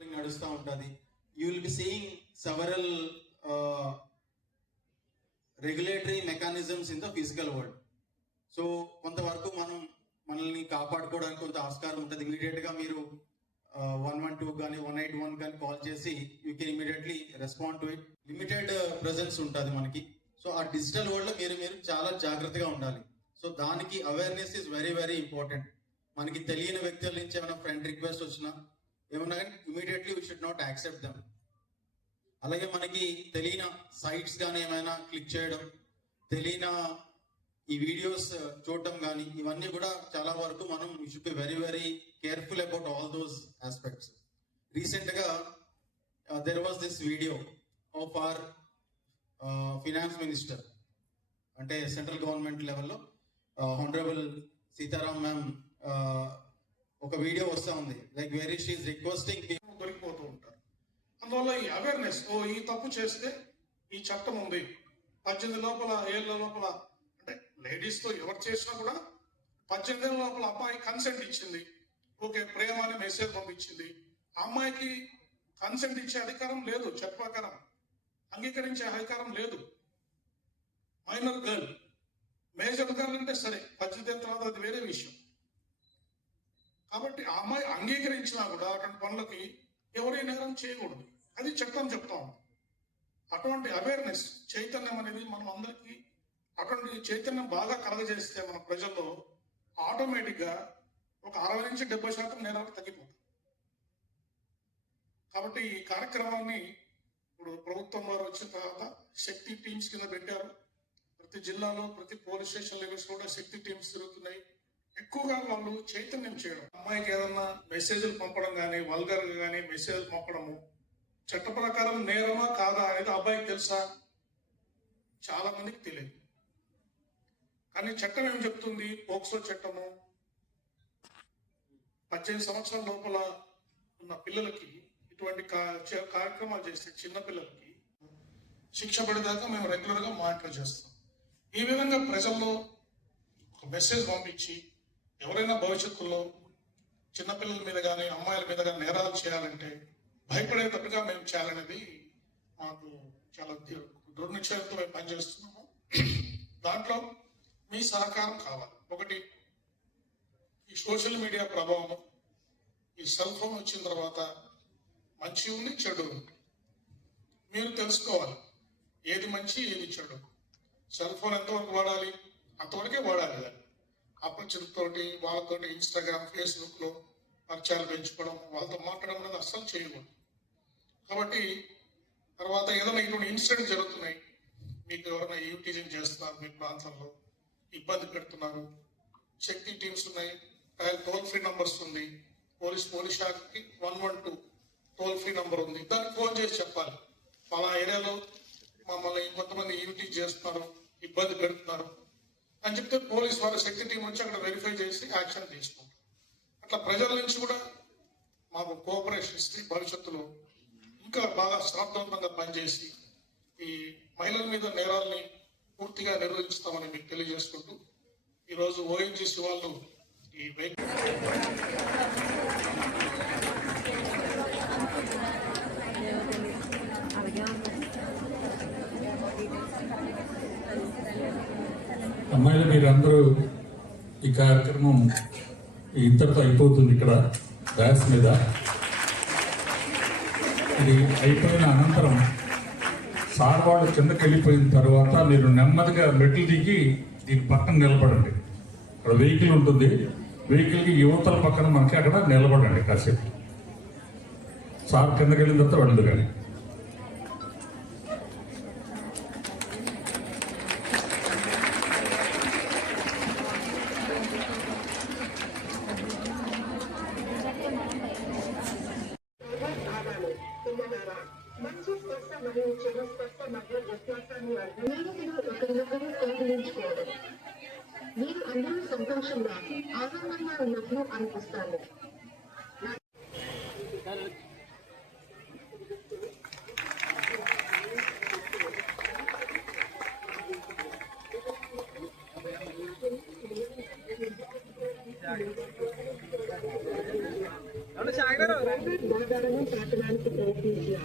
నడుస్తూ ఉంటుంది. You will be seeing several regulatory mechanisms in the physical world so కొంతవరకు మనం మనల్ని కాపాడుకోవడానికి కొంత ఆస్కారం ఉంటుంది. ఇమీడియట్గా మీరు వన్ వన్ టూ కానీ వన్ ఎయిట్ వన్ కానీ కాల్ చేసి you can immediately respond to it limited presence ఉంటుంది మనకి. సో ఆ డిజిటల్ వరల్డ్లో మీరు మీరు చాలా జాగ్రత్తగా ఉండాలి. సో దానికి awareness is very very important మనకి తెలియని వ్యక్తుల నుంచి ఏమైనా ఫ్రెండ్ రిక్వెస్ట్ వచ్చినా ఏమన్నా కానీ immediately we should not accept them అలాగే మనకి తెలియని సైట్స్ కానీ ఏమైనా క్లిక్ చేయడం తెలియని ఈ వీడియోస్ చూడటం కానీ ఇవన్నీ కూడా చాలా వరకు మనం you should be very very careful about all those aspects రీసెంట్గా there was this video of our finance minister అంటే సెంట్రల్ గవర్నమెంట్ లెవెల్లో హానరబుల్ సీతారాం మ్యామ్ ఒక వీడియో వస్తా ఉంది. లైక్ వెరీ షీఈ్ రిక్వెస్టింగ్ దొరికిపోతూ ఉంటారు. అందువల్ల ఈ అవేర్నెస్ ఓ ఈ తప్పు చేస్తే ఈ చట్టం ఉంది. పద్దెనిమిది లోపల ఏళ్ళ లోపల అంటే లేడీస్తో ఎవరు చేసినా కూడా పద్దెనిమిది ఏళ్ళ లోపల అమ్మాయి కన్సెంట్ ఇచ్చింది. ఓకే ప్రేమ అని మెసేజ్ పంపించింది. ఆ అమ్మాయికి కన్సెంట్ ఇచ్చే అధికారం లేదు చట్టప్రకారం అంగీకరించే అధికారం లేదు. మైనర్ గర్ల్ మేజర్ గర్ల్ అంటే సరే పద్దెనిమిది తర్వాత అది వేరే విషయం. కాబట్టి ఆ అమ్మాయి అంగీకరించినా కూడా అటువంటి పనులకి ఎవరైనా నేరం చేయకూడదు. అది చట్టం చెప్తా ఉంది. అటువంటి అవేర్నెస్ చైతన్యం అనేది మనం అందరికీ అటువంటి చైతన్యం బాగా కలగజేస్తే మన ప్రజల్లో ఆటోమేటిక్గా ఒక అరవై నుంచి డెబ్బై శాతం నేరాలు తగ్గిపోతాయి. కాబట్టి ఈ కార్యక్రమాన్ని ఇప్పుడు ప్రభుత్వం వారు వచ్చిన తర్వాత శక్తి టీమ్స్ కింద పెట్టారు. ప్రతి జిల్లాలో ప్రతి పోలీస్ స్టేషన్ లెవెల్స్ కూడా శక్తి టీమ్స్ తిరుగుతున్నాయి ఎక్కువగా వాళ్ళు చైతన్యం చేయడం. అమ్మాయికి ఏదన్నా మెసేజ్లు పంపడం కానీ వల్గర్ కానీ మెసేజ్లు పంపడము చట్ట ప్రకారం నేరమా కాదా అనేది అబ్బాయికి తెలుసా? చాలా మందికి తెలియదు. కానీ చట్టం ఏం చెప్తుంది? పోక్సో చట్టము. పద్దెనిమిది సంవత్సరాల లోపల ఉన్న పిల్లలకి ఇటువంటి కార్యక్రమాలు చేస్తే చిన్న పిల్లలకి శిక్ష పడేదాకా మేము రెగ్యులర్గా మానిటర్ చేస్తాం. ఈ విధంగా ప్రజల్లో ఒక మెసేజ్ పంపించి ఎవరైనా భవిష్యత్తులో చిన్నపిల్లల మీద కానీ అమ్మాయిల మీద కానీ నేరాలు చేయాలంటే భయపడేటట్టుగా మేము చేయాలనేది మాకు చాలా ది- దుర్నిశ్చయంతో మేము పనిచేస్తున్నాము. దాంట్లో మీ సహకారం కావాలి. ఒకటి ఈ సోషల్ మీడియా ప్రభావం ఈ సెల్ ఫోన్ వచ్చిన తర్వాత మంచి ఉంది చెడు ఉంది మీరు తెలుసుకోవాలి ఏది మంచి ఏది చెడు. సెల్ ఫోన్ ఎంతవరకు వాడాలి? అంతవరకే వాడాలి దాన్ని అపరిచితులతోటి వాళ్ళతోటి ఇన్స్టాగ్రామ్ ఫేస్బుక్లో పరిచయాలు పెంచుకోవడం వాళ్ళతో మాట్లాడడం అనేది అస్సలు చేయకూడదు. కాబట్టి తర్వాత ఏదైనా ఇటువంటి ఇన్సిడెంట్ జరుగుతున్నాయి. మీకు ఎవరైనా యూటీజింగ్ చేస్తున్నారు మీ ప్రాంతంలో ఇబ్బంది పెడుతున్నారు శక్తి టీమ్స్ ఉన్నాయి టోల్ ఫ్రీ నంబర్స్ ఉంది పోలీస్ పోలీస్ శాఖకి one one two toll free number ఉంది. దానికి ఫోన్ చేసి చెప్పాలి. పలా ఏరియాలో మమ్మల్ని కొంతమంది యూటీజ్ చేస్తున్నారు ఇబ్బంది పెడుతున్నారు. అని చెప్తే పోలీస్ వారి శక్తి టీం వచ్చి అక్కడ వెరిఫై చేసి యాక్షన్ తీసుకుంటారు. అట్లా ప్రజల నుంచి కూడా మాకు కోఆపరేషన్ ఇస్తే భవిష్యత్తులో ఇంకా బాగా శ్రద్ధవంతంగా పనిచేసి ఈ మహిళల మీద నేరాల్ని పూర్తిగా నిర్వహిస్తామని మీకు తెలియజేసుకుంటూ ఈరోజు ఓఎన్జీసీ వాళ్ళు ఈ వెహికల్ అమ్మాయిలు మీరందరూ ఈ కార్యక్రమం ఇంతటితో అయిపోతుంది ఇక్కడ డాన్స్ మీద. ఇది అయిపోయిన అనంతరం సార్ వాళ్ళు కిందకి వెళ్ళిపోయిన తర్వాత మీరు నెమ్మదిగా మెట్లు దిగి దీని పక్కన నిలబడండి. అక్కడ వెహికల్ ఉంటుంది. వెహికల్కి యువతల పక్కన మనకి అక్కడ నిలబడండి కాసేపు. సార్ కిందకి వెళ్ళిన తర్వాత వెళ్ళదు కానీ. మంచి స్పర్శ మరియు చెడు స్పర్శ మధ్య వ్యత్యాసాన్ని అర్థం మీరు ఒకరినొకరు కౌగిలించుకోవడం మీరు అందరూ సంతోషంగా ఆనందంగా ఉన్నట్లు అనిపిస్తారు బాగాలను తాకడానికి ప్రయత్నించిన